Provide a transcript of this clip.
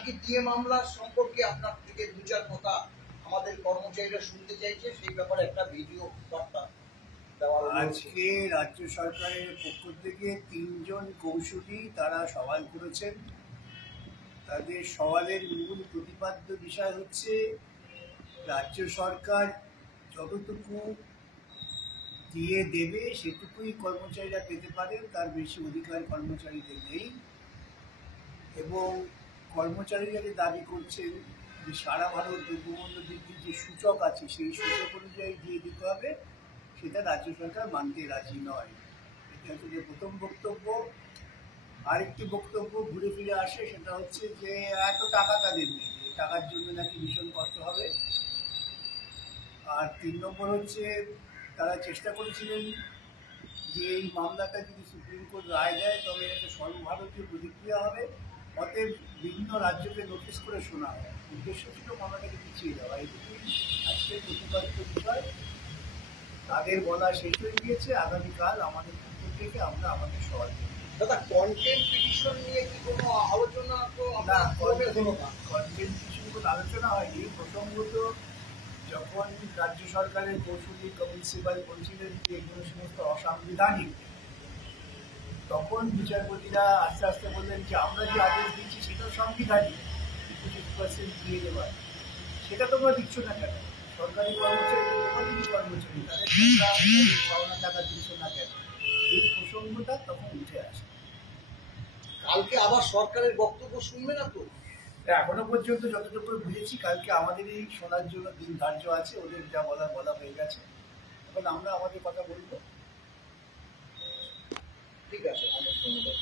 আজকে ডিএ মামলার সম্পর্কে আপনার থেকে দু চার কথা আমাদের কর্মচারীরা শুনতে চাইছে, সেই ব্যাপারে একটা ভিডিও বার্তা দেওয়ার। আজকে রাজ্য সরকারের পক্ষ থেকে 3 জন কৌশলী তারা সওয়াল করেছেন। তাদের সওয়ালের মূল প্রতিপাদ্য বিষয় হচ্ছে রাজ্য সরকার যতটুকু দিয়ে দেবে সেটুকুই কর্মচারীরা পেতে পারেন, তার বেশি অধিকার কর্মচারীদের নেই। এবং কর্মচারীরা যে দাবি করছেন যে সারা ভারত দ্রব্যমূল্য বৃদ্ধির যে সূচক আছে সেই সূচক অনুযায়ী দিয়ে দিতে হবে, সেটা রাজ্য সরকার মানতে রাজি নয়। এটা হচ্ছে যে প্রথম বক্তব্য। আরেকটি বক্তব্য ঘুরে ফিরে আসে, সেটা হচ্ছে যে এত টাকা তাদের নেই, টাকার জন্য নাকি ভীষণ কষ্ট হবে। আর 3 নম্বর হচ্ছে তারা চেষ্টা করেছিলেন যে এই মামলাটা যদি সুপ্রিম কোর্ট রায় দেয় তবে এটা সর্বভারতীয় প্রতিক্রিয়া হবে, অতএব বিভিন্ন রাজ্যকে নোটিশ করে শোনা হয়। উদ্দেশ্য ছিল মামলাটাকে পিছিয়ে দেওয়া। এটুকুই আজকের প্রতিপাদিত বিষয়। তাদের বলা শেষ হয়ে গিয়েছে। আগামীকাল আমাদের পক্ষ থেকে আমরা আমাদের সওয়াল করব। দাদা, কন্টেন্ট পিটিশন নিয়ে কি কোনো আলোচনা? তো না, কন্টেন্ট পিটিশন কোনো আলোচনা হয়নি। প্রসঙ্গত যখন রাজ্য সরকারের কৌশলী কপিল সিবাল বলছিলেন যে এগুলো সমস্ত অসাংবিধানিক, তখন বিচারপতিরা আস্তে আস্তে বললেন যে আমরা যে আদেশ দিচ্ছি সেটাও সাংবিধানিক, 25% দিয়ে দেওয়ার। সেটা তোমরা দিচ্ছ না কেন? সরকারি কর্মচারী কর্মচারী তাদের পাওনা টাকা দিচ্ছ না কেন? এই প্রসঙ্গটা তখন উঠে আসে। কালকে আবার সরকারের বক্তব্য শুনবে না তো? এখনো পর্যন্ত যতটুকু বুঝেছি কালকে আমাদের এই শোনার জন্য দিন ধার্য আছে। ওদের যা বলা হয়ে গেছে। এখন আমরা আমাদের কথা বলবো। ঠিক আছে, অনেক ধন্যবাদ।